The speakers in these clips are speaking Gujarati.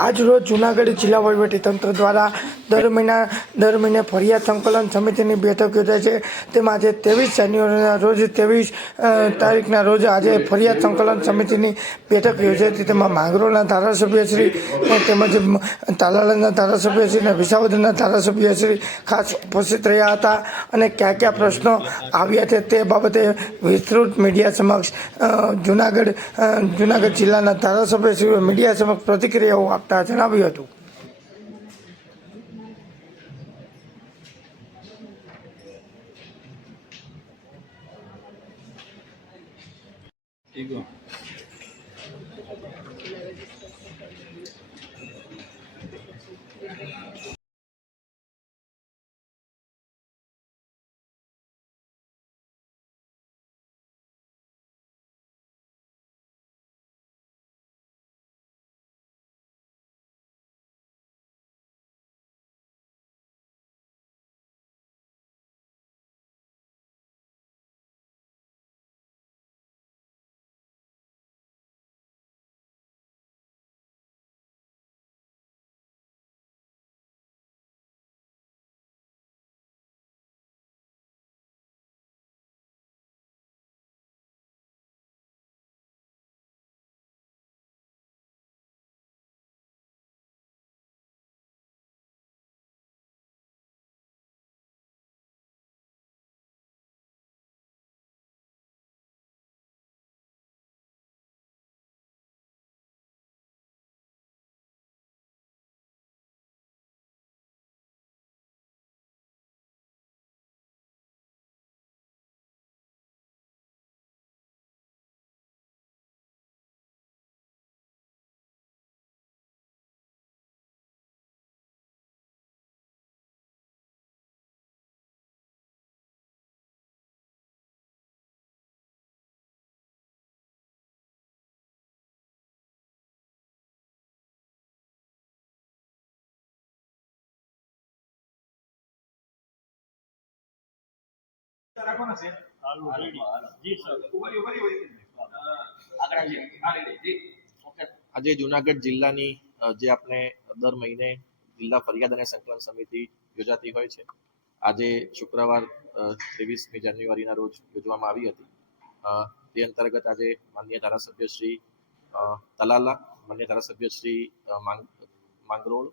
આજ રોજ જૂનાગઢ જિલ્લા વહીવટીતંત્ર દ્વારા દર મહિને ફરિયાદ સંકલન સમિતિની બેઠક યોજાય છે. તેમાં આજે 23 જાન્યુઆરીના રોજ 23 તારીખના રોજ આજે ફરિયાદ સંકલન સમિતિની બેઠક યોજાઈ હતી. તેમાં માંગરોળના ધારાસભ્યશ્રી તેમજ તાલાલાના ધારાસભ્યશ્રી અને વિસાવદરના ધારાસભ્યશ્રી ખાસ ઉપસ્થિત રહ્યા હતા અને કયા કયા પ્રશ્નો આવ્યા છે તે બાબતે વિસ્તૃત મીડિયા સમક્ષ જૂનાગઢ જિલ્લાના ધારાસભ્યશ્રીઓ મીડિયા સમક્ષ પ્રતિક્રિયાઓ આપતા જણાવ્યું હતું. આજે જૂનાગઢ જિલ્લાની જે આપણે દર મહિને જિલ્લા ફરિયાદ અને સંકલન સમિતિ યોજાતી હોય છે, આજે શુક્રવાર 23મી જાન્યુઆરીના રોજ યોજવામાં આવી હતી. તે અંતર્ગત આજે માનનીય ધારાસભ્ય શ્રી તલાલા, માનનીય ધારાસભ્ય શ્રી માંગરોળ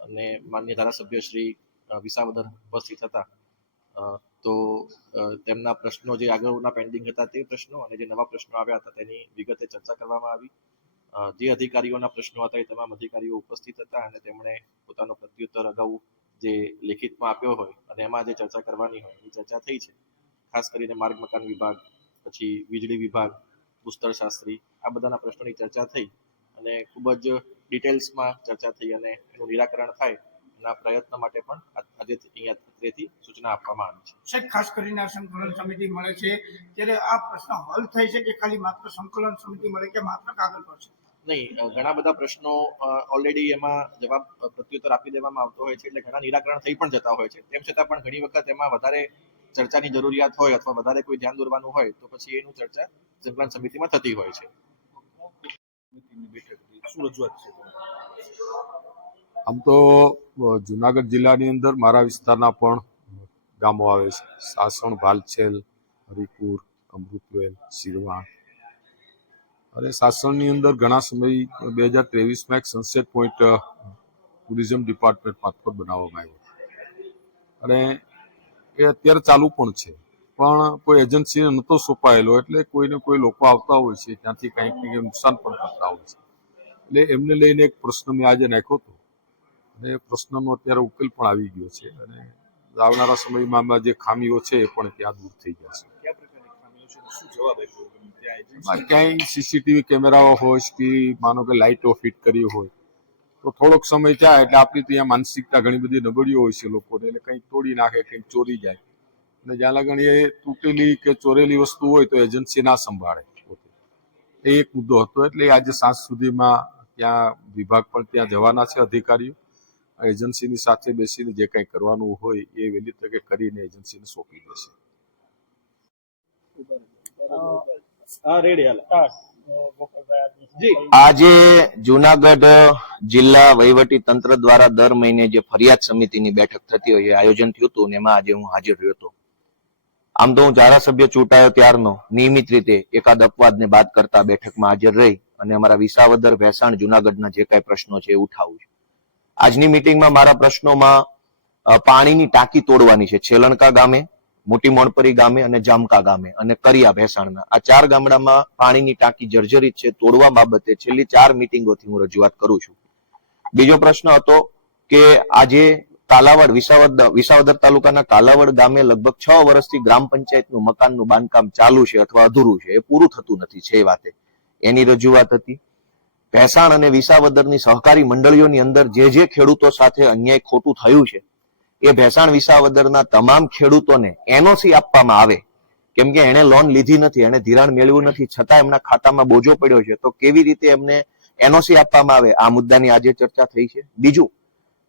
અને માનનીય ધારાસભ્ય શ્રી વિસાવદર ઉપસ્થિત હતા. તો તેમના પ્રશ્નો જે આગળના પેન્ડિંગ હતા તે પ્રશ્નો અને જે નવા પ્રશ્નો આવ્યા હતા તેની વિગતે ચર્ચા કરવામાં આવી. જે અધિકારીઓના પ્રશ્નો હતા એ તમામ અધિકારીઓ ઉપસ્થિત હતા અને તેમણે પોતાનો પ્રત્યુત્તર અગાઉ જે લેખિતમાં આપ્યો હોય અને એમાં જે ચર્ચા કરવાની હોય એ ચર્ચા થઈ છે. ખાસ કરીને માર્ગ મકાન વિભાગ, પછી વીજળી વિભાગ, ભૂસ્તરશાસ્ત્રી, આ બધાના પ્રશ્નોની ચર્ચા થઈ અને ખૂબ જ ડિટેલ્સમાં ચર્ચા થઈ અને એનું નિરાકરણ થાય ના પ્રયત્ન માટે પણ આજે અહીંયાથી સૂચના આપવામાં આવી છે. સાહેબ, ખાસ કરીને સંકલન સમિતિ મળે છે ત્યારે આ પ્રશ્ન હલ થાય છે કે ખાલી માત્ર સંકલન સમિતિ મળે કે માત્ર કાગળ પર છે? નહીં, ઘણા બધા પ્રશ્નો ઓલરેડી એમાં જવાબ પ્રત્યુત્તર આપી દેવામાં આવતો હોય છે, એટલે ઘણા નિરાકરણ થઈ પણ જતા હોય છે. તેમ છતાં પણ ઘણી વખત એમાં વધારે ચર્ચાની જરૂરિયાત હોય અથવા વધારે કોઈ ધ્યાન દોરવાનું હોય તો પછી એનું ચર્ચા સંકલન સમિતિમાં થતી હોય છે. આમ તો જુનાગઢ જિલ્લાની અંદર મારા વિસ્તારના પણ ગામો આવે છે. સાસણ, ભાલછેલ, હરિપુર, અમૃતવેલ, શિરવાણ. અને સાસણની અંદર ઘણા સમય 2023માં એક સનસેટ પોઈન્ટ ટુરિઝમ ડિપાર્ટમેન્ટ મારફત બનાવવામાં આવ્યો અને એ અત્યારે ચાલુ પણ છે, પણ કોઈ એજન્સીને નહોતો સોંપાયેલો, એટલે કોઈને કોઈ લોકો આવતા હોય છે ત્યાંથી કંઈક નુકસાન પણ કરતા હોય છે. એટલે એમને લઈને એક પ્રશ્ન મેં આજે નાખ્યો હતો અને એ પ્રશ્નનો અત્યારે ઉકેલ પણ આવી ગયો છે અને આવનારા સમયમાં જે ખામીઓ છે એ પણ ત્યાં દૂર થઈ જશે. ક્યાંય સીસીટીવી કેમેરાઓ હોય કે માનો કે લાઇટો ફિટ કરી હોય તો થોડોક સમય જાય એટલે આપણી ત્યાં માનસિકતા ઘણી બધી નબળીઓ હોય છે લોકોને, એટલે કંઈક તોડી નાખે, કંઈક ચોરી જાય અને જ્યાં લગન એ તૂટેલી કે ચોરેલી વસ્તુ હોય તો એજન્સી ના સંભાળે. એ એક મુદ્દો હતો, એટલે આજે સાંજ સુધીમાં ત્યાં વિભાગ પણ ત્યાં જવાના છે અધિકારીઓ. એજન્સીની સાથે બેસીને જે કંઈ કરવાનું હોય એ વહેલી તકે કરીને એજન્સીને સોંપી દેશે. આજે જુનાગઢ જિલ્લા વહીવટી તંત્ર દ્વારા દર મહિને જે ફરિયાદ સમિતિની બેઠક થતી હોય એ આયોજન થયું હતું અને એમાં આજે હું હાજર રહ્યો હતો. આમ તો હું ધારાસભ્ય ચૂંટાયો ત્યારનો નિયમિત રીતે એકાદ અપવાદને બાદ કરતા બેઠકમાં હાજર રહી અને અમારા વિસાવદર, ભેસાણ, જુનાગઢના જે કાંઈ પ્રશ્નો છે એ ઉઠાવું છું. આજની મિટિંગમાં મારા પ્રશ્નોમાં પાણીની ટાંકી તોડવાની છે છેલણકા ગામે, મોટી મોણપરી ગામે અને જામકા ગામે અને કરિયા ભેસાણના આ 4 ગામડામાં પાણીની ટાંકી જર્જરિત છે. તોડવા બાબતે છેલ્લી 4 મિટિંગોથી હું રજૂઆત કરું છું. બીજો પ્રશ્ન હતો કે આજે કાલાવડ વિસાવદર તાલુકાના કાલાવડ ગામે લગભગ 6 વર્ષથી ગ્રામ પંચાયતનું મકાનનું બાંધકામ ચાલુ છે અથવા અધૂરું છે, એ પૂરું થતું નથી છે એ વાતે એની રજૂઆત હતી. ભેસાણ અને વિસાવદરની સહકારી મંડળીઓની અંદર જે ખેડૂતો સાથે અન્યાય ખોટું થયું છે એ ભેસાણ વિસાવદરના તમામ ખેડૂતોને એનઓસી આપવામાં આવે, કેમ કે એને લોન લીધી નથી, એને ધિરાણ મેળવ્યું નથી, છતાં એમના ખાતામાં બોજો પડ્યો છે, તો કેવી રીતે એમને એનઓસી આપવામાં આવે આ મુદ્દાની આજે ચર્ચા થઈ છે. બીજું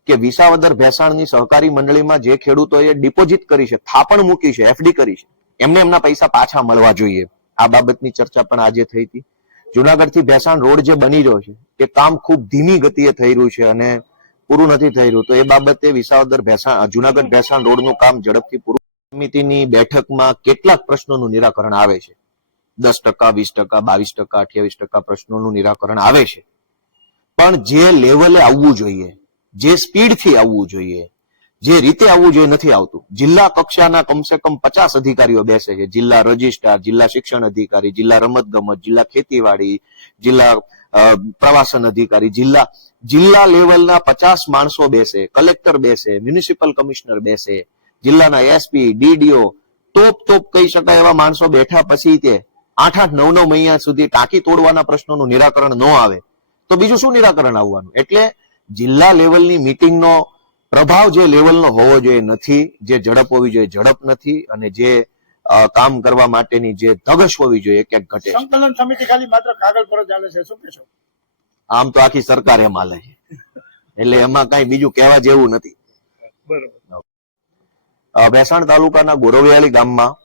કે વિસાવદર ભેસાણની સહકારી મંડળીમાં જે ખેડૂતોએ ડિપોઝિટ કરી છે, થાપણ મૂકી છે, એફડી કરી છે, એમને એમના પૈસા પાછા મળવા જોઈએ. આ બાબતની ચર્ચા પણ આજે થઈ હતી. જુનાગઢ થી ભેસાણ રોડ જે બની રહ્યો છે એ કામ ખૂબ ધીમી ગતિએ થઈ રહ્યું છે અને પૂરું નથી થઈ રહ્યું, તો એ બાબતે વિસાવદર ભેસાણ જુનાગઢ ભેસાણ રોડનું કામ ઝડપથી પૂરું. સમિતિની બેઠકમાં કેટલાક પ્રશ્નોનું નિરાકરણ આવે છે, 10%, 20%, 22%, 28% પ્રશ્નોનું નિરાકરણ આવે છે, પણ જે લેવલે આવવું જોઈએ, જે સ્પીડથી આવવું જોઈએ, જે રીતે આવવું જોઈએ નથી આવતું. જિલ્લા કક્ષાના કમસે કમ 50 અધિકારીઓ બેસે છે, જિલ્લા રજિસ્ટ્રાર, જિલ્લા શિક્ષણ અધિકારી, જિલ્લા રમતગમત, જિલ્લા ખેતીવાડી, જિલ્લા પ્રવાસન અધિકારી, જિલ્લા લેવલના 50 માણસો બેસે, કલેક્ટર બેસે, મ્યુનિસિપલ કમિશનર બેસે, જિલ્લાના એસપી, ડીડીઓ, તોપ કહી શકાય એવા માણસો બેઠા પછી તે 8-8, 9-9 મહિના સુધી ટાંકી તોડવાના પ્રશ્નોનું નિરાકરણ ન આવે તો બીજું શું નિરાકરણ આવવાનું? એટલે જિલ્લા લેવલની મિટિંગનો પ્રભાવ જે લેવલનો હોવો જોઈએ નથી, જે ઝડપ હોવી જોઈએ ઝડપ નથી, અને જે કામ કરવા માટેની જે ધગશ હોવી જોઈએ ક્યાંક ઘટે. સંકલન સમિતિ ખાલી માત્ર કાગળ પર જ ચાલે છે, શું કહેશો? આમ તો આખી સરકાર એમ હાલે છે, એટલે એમાં કઈ બીજું કહેવા જેવું નથી. ભેસાણ તાલુકાના ગોરવિયાળી ગામમાં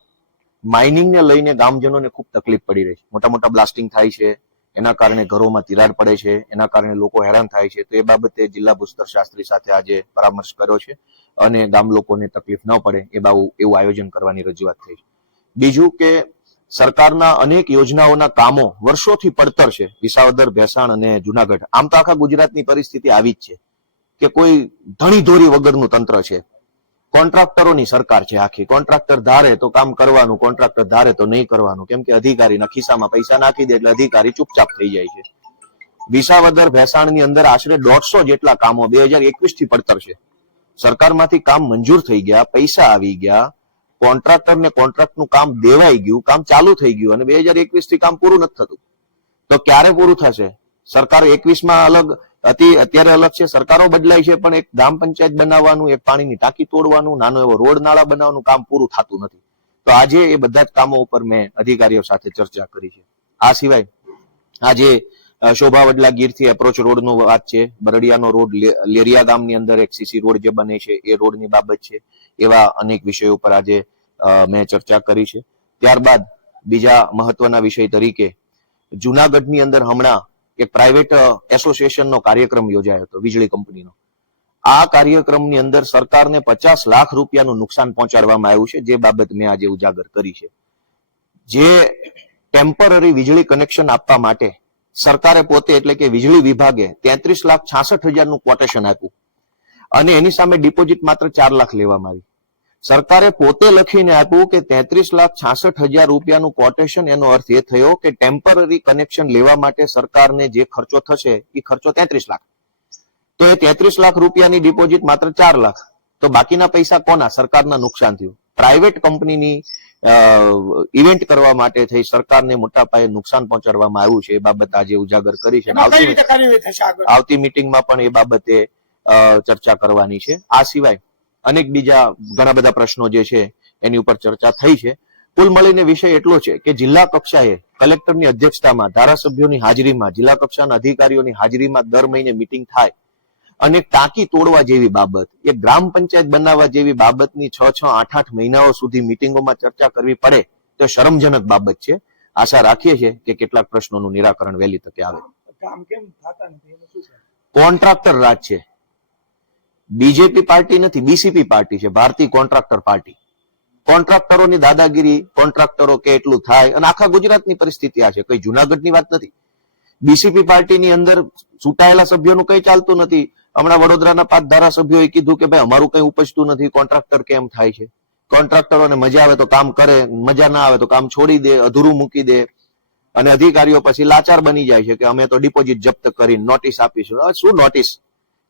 માઇનિંગને લઈને ગામજનોને ખૂબ તકલીફ પડી રહી છે. મોટા મોટા બ્લાસ્ટિંગ થાય છે, એના કારણે ઘરોમાં તિરાડ પડે છે, એના કારણે લોકો હેરાન થાય છે. તો એ બાબતે જિલ્લા ભૂસ્તર શાસ્ત્રી સાથે આજે પરામર્શ કર્યો છે અને ગામ લોકોને તકલીફ ન પડે એવું આયોજન કરવાની રજૂઆત થઈ છે. બીજું કે સરકારના અનેક યોજનાઓના કામો વર્ષોથી પડતર છે વિસાવદર, ભેસાણ અને જુનાગઢ. આમ તો આખા ગુજરાતની પરિસ્થિતિ આવી જ છે કે કોઈ ધણી ધોરી વગરનું તંત્ર છે. કોન્ટ્રાક્ટરોની સરકાર છે આખી. કોન્ટ્રાક્ટર ધારે તો કામ કરવાનું, કોન્ટ્રાક્ટર ધારે તો નહીં કરવાનું, કેમ કે અધિકારીના ખિસ્સામાં પૈસા નાખી દે એટલે અધિકારી ચૂપચાપ થઈ જાય છે. વિસાવદર, ભેસાણની અંદર આશરે 150 જેટલા કામો 2021 થી પડતર છે. સરકારમાંથી કામ મંજૂર થઈ ગયા, પૈસા આવી ગયા, કોન્ટ્રાક્ટરને કોન્ટ્રાક્ટનું કામ દેવાઈ ગયું, કામ ચાલુ થઈ ગયું અને 2021 થી કામ પૂરું નથી થતું. તો ક્યારે પૂરું થશે? સરકાર 21માં અલગ હતી, અત્યારે અલગ છે, સરકારો બદલાય છે, પણ એક ગ્રામ પંચાયત બનાવવાનું, એક પાણીની ટાંકી તોડવાનું, નાનો એવો રોડ નાળા બનાવવાનું કામ પૂરું થતું નથી. તો આજે એ બધા જ કામો ઉપર મેં અધિકારીઓ સાથે ચર્ચા કરી છે. આ સિવાય આજે શોભાવડલા ગીરથી એપ્રોચ રોડનો વાત છે, બરડિયાનો રોડ, લેરિયા ગામની અંદર એક સીસી રોડ જે બને છે એ રોડની બાબત છે. એવા અનેક વિષયો ઉપર આજે મેં ચર્ચા કરી છે. ત્યારબાદ બીજા મહત્વના વિષય તરીકે જુનાગઢની અંદર હમણાં એક પ્રાઇવેટ એસોસિએશનનો કાર્યક્રમ યોજાયો હતો વીજળી કંપનીનો. આ કાર્યક્રમની અંદર સરકારને 50 લાખ રૂપિયાનું નુકસાન પહોંચાડવામાં આવ્યું છે, જે બાબત મેં આજે ઉજાગર કરી છે. જે ટેમ્પરરી વીજળી કનેક્શન આપવા માટે સરકારે પોતે એટલે કે વીજળી વિભાગે 33,66,000નું ક્વોટેશન આપ્યું અને એની સામે ડિપોઝિટ માત્ર 4 લાખ લેવામાં આવી. સરકારે પોતે લખીને આપ્યું કે 33,66,000 રૂપિયાનું ક્વોટેશન. એનો અર્થ એ થયો કે ટેમ્પરરી કનેક્શન લેવા માટે સરકારને જે ખર્ચો થશે એ ખર્ચો 33 લાખ. તો એ 33 લાખ રૂપિયાની ડિપોઝિટ માત્ર 4 લાખ. તો બાકીના પૈસા કોના? સરકારના નુકસાન થયું. પ્રાઇવેટ કંપનીની ઇવેન્ટ કરવા માટે થઈ સરકારને મોટા પાયે નુકસાન પહોંચાડવામાં આવ્યું છે. એ બાબત આજે ઉજાગર કરી છે. આવતી મિટિંગમાં પણ એ બાબતે ચર્ચા કરવાની છે. આ સિવાય અનેક બીજા ઘણા બધા પ્રશ્નો જે છે એની ઉપર ચર્ચા થઈ છે. કુલ મળીને વિષય એટલો છે કે જિલ્લા કક્ષાએ કલેક્ટરની અધ્યક્ષતામાં, ધારાસભ્યોની હાજરીમાં, જિલ્લા કક્ષાના અધિકારીઓની હાજરીમાં દર મહિને મિટિંગ થાય અને ટાંકી તોડવા જેવી બાબત, એ ગ્રામ પંચાયત બનાવવા જેવી બાબતની 6-6, 8-8 મહિનાઓ સુધી મિટિંગોમાં ચર્ચા કરવી પડે તો શરમજનક બાબત છે. આશા રાખીએ છીએ કે કેટલાક પ્રશ્નોનું નિરાકરણ વહેલી તકે આવે. કામ કેમ થતા નથી એનું શું છે? કોન્ટ્રાક્ટર રાજ છે. બીજેપી પાર્ટી નથી, બીસીપી પાર્ટી છે, ભારતીય કોન્ટ્રાક્ટર પાર્ટી. કોન્ટ્રાક્ટરોની દાદાગીરી, કોન્ટ્રાક્ટરો કે એટલું થાય, અને આખા ગુજરાતની પરિસ્થિતિ આ છે, કઈ જુનાગઢની વાત નથી. બીસીપી પાર્ટીની અંદર ચૂંટાયેલા સભ્યોનું કઈ ચાલતું નથી. હમણાં વડોદરાના 5 ધારાસભ્યોએ કીધું કે ભાઈ અમારું કઈ ઉપજતું નથી, કોન્ટ્રાક્ટર કેમ થાય છે. કોન્ટ્રાક્ટરોને મજા આવે તો કામ કરે, મજા ના આવે તો કામ છોડી દે, અધૂરું મૂકી દે, અને અધિકારીઓ પછી લાચાર બની જાય છે કે અમે તો ડિપોઝિટ જપ્ત કરીને નોટિસ આપીશું. હવે શું નોટિસ?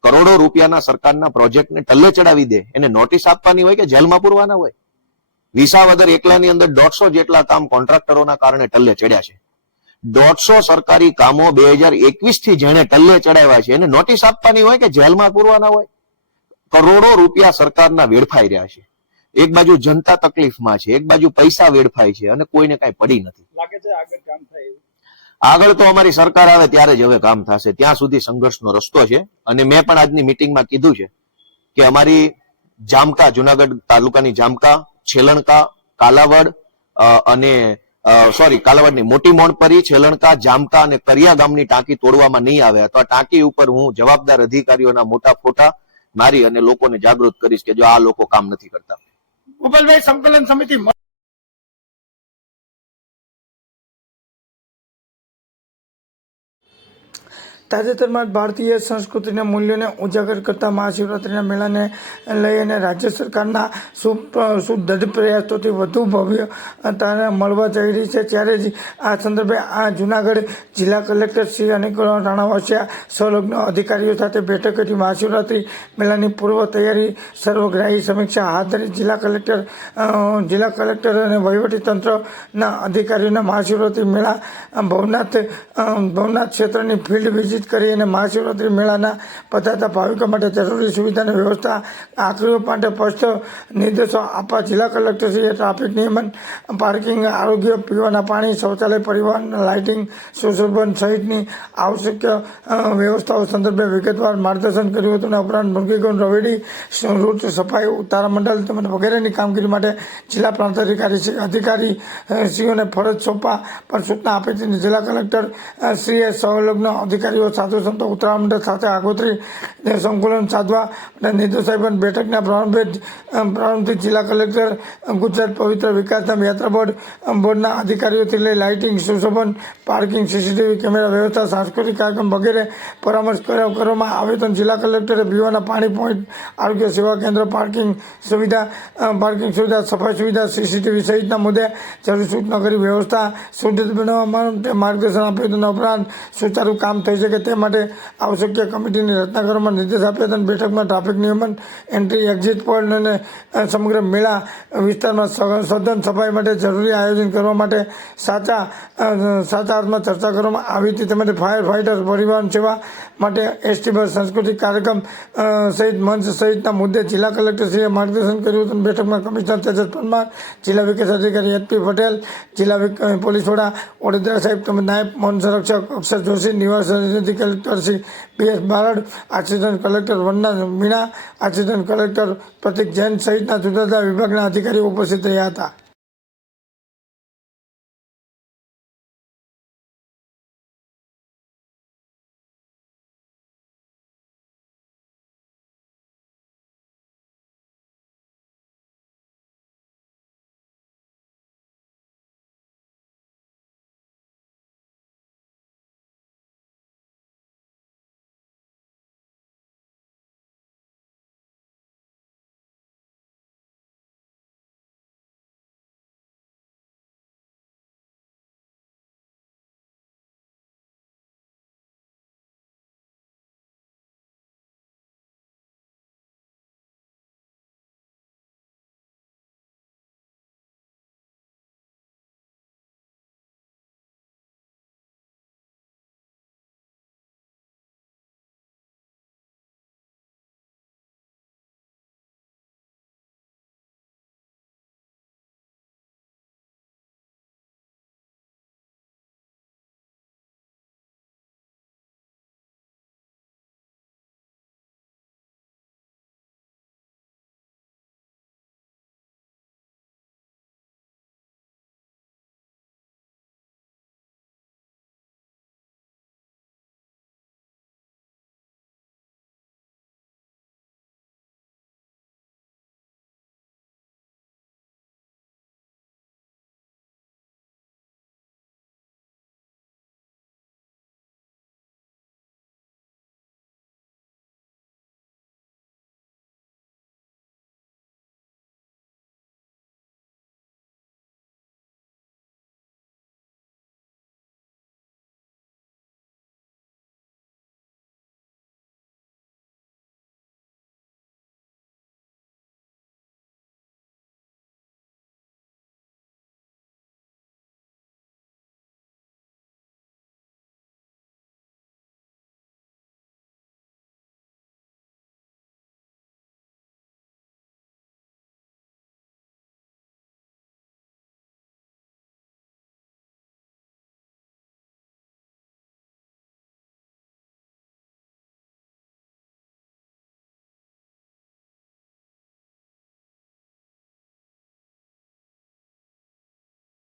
કરોડો રૂપિયાના સરકારના પ્રોજેક્ટને ટલ્લે ચડાવી દે, એને નોટિસ આપવાની હોય કે જેલમાં પૂરવાના હોય? વિસાવદર એકલાની અંદર 150 જેટલા કામ કોન્ટ્રાક્ટરોના કારણે ટલ્લે ચડ્યા છે. 150 સરકારી કામો 2021 થી જેને ટલ્લે ચડાવ્યા છે એને નોટિસ આપવાની હોય કે જેલમાં પૂરવાના હોય? કરોડો રૂપિયા સરકારના વેડફાઈ રહ્યા છે. એક બાજુ જનતા તકલીફમાં છે, એક બાજુ પૈસા વેડફાય છે, અને કોઈને કાંઈ પડી નથી. લાગે છે આગળ કામ થાય એવું? આગળ તો અમારી સરકાર આવે ત્યારે જ હવે કામ થશે. ત્યાં સુધી સંઘર્ષનો રસ્તો છે. અને મેં પણ આજની મિટિંગમાં કીધું છે કે અમારી જામકા, જુનાગઢ તાલુકાની જામકા, છેલણકા, કાલાવડ અને કાલાવડની મોટી મોણપરી, છેલણકા, જામકા અને કરિયા ગામની ટાંકી તોડવામાં નહીં આવે, તો આ ટાંકી ઉપર હું જવાબદાર અધિકારીઓના મોટા ફોટા મારી અને લોકોને જાગૃત કરીશ કે જો આ લોકો કામ નથી કરતા. ગોપાલભાઈ, સંકલન સમિતિ તાજેતરમાં જ ભારતીય સંસ્કૃતિના મૂલ્યોને ઉજાગર કરતા મહાશિવરાત્રિના મેળાને લઈ અને રાજ્ય સરકારના સુદૃઢ પ્રયાસોથી વધુ ભવ્યતા મળવા જઈ રહી છે. ત્યારે જ આ સંદર્ભે આ જૂનાગઢ જિલ્લા કલેક્ટર શ્રી અનિલ રાણાવસિયા સંલગ્ન અધિકારીઓ સાથે બેઠક કરી મહાશિવરાત્રિ મેળાની પૂર્વ તૈયારી સર્વગ્રાહી સમીક્ષા હાથ ધરી. જિલ્લા કલેક્ટર અને વહીવટીતંત્રના અધિકારીઓના મહાશિવરાત્રિ મેળા ભવનાથ ક્ષેત્રની ફિલ્ડ વિઝિટ કરી અને મહાશિવરાત્રિ મેળાના પધારતા ભાવિકો માટે જરૂરી સુવિધાની વ્યવસ્થા આખરીઓ માટે સ્પષ્ટ નિર્દેશો આપવા જિલ્લા કલેક્ટરશ્રીએ ટ્રાફિક નિયમન, પાર્કિંગ, આરોગ્ય, પીવાના પાણી, શૌચાલય, પરિવહન, લાઇટિંગ, સુશોભન સહિતની આવશ્યક વ્યવસ્થાઓ સંદર્ભે વિગતવાર માર્ગદર્શન કર્યું હતું. ઉપરાંત મુરગીગોન, રવેડી રૂટ સફાઈ, તારામંડળ તેમજ વગેરેની કામગીરી માટે જિલ્લા પ્રાંત અધિકારીશ્રીઓને ફરજ સોંપવા પણ સૂચના આપી હતી. જિલ્લા કલેક્ટર શ્રીએ સંલગ્ન અધિકારીઓ સાધુ સંતો ઉત્તરામંડળ સાથે આગોતરી સંકુલન સાધવા અને નિર્દેશ પણ બેઠકના પ્રારંભથી જિલ્લા કલેક્ટર, ગુજરાત પવિત્ર વિકાસધામ યાત્રા બોર્ડના અધિકારીઓથી લઈ લાઇટિંગ, સુશોભન, પાર્કિંગ, સીસીટીવી કેમેરા વ્યવસ્થા, સાંસ્કૃતિક કાર્યક્રમ વગેરે પરામર્શ કરવામાં આવ્યો હતો. જિલ્લા કલેક્ટરે પીવાના પાણી પોઈન્ટ, આરોગ્ય સેવા કેન્દ્ર, પાર્કિંગ સુવિધા, સફાઈ સુવિધા, સીસીટીવી સહિતના મુદ્દે જરૂરી સૂચના કરી વ્યવસ્થા સુદૃઢ બનાવવા માટે માર્ગદર્શન આપ્યું હતું. ઉપરાંત સુચારુ કામ થઈ શકે તે માટે આવશ્યક કમિટીની રચના કરવામાં નિર્દેશ આપ્યા હતા. બેઠકમાં ટ્રાફિક નિયમન, એન્ટ્રી એક્ઝિટ પોઈન્ટ અને સમગ્ર મેળા વિસ્તારમાં સઘન સફાઈ માટે જરૂરી આયોજન કરવા માટે સાચા અર્થમાં ચર્ચા કરવામાં આવી હતી. તેમજ ફાયર ફાઇટર, પરિવહન સેવા માટે એસટી બસ, સાંસ્કૃતિક કાર્યક્રમ સહિત મંચ સહિતના મુદ્દે જિલ્લા કલેક્ટરશ્રીએ માર્ગદર્શન કર્યું હતું. બેઠકમાં કમિશનર તેજસ પરમાર, જિલ્લા વિકાસ અધિકારી એચપી પટેલ, જિલ્લા પોલીસ વડા વડોદરા સાહેબ તેમજ નાયબ વન સંરક્ષક અક્ષર જોશી, નિવાસ અધિકારી collector Shri PS Barad, assistant collector Vandana Meena, assistant collector Pratik Jain સહિતના જુદા જુદા વિભાગના અધિકારીઓ ઉપસ્થિત રહ્યા હતા.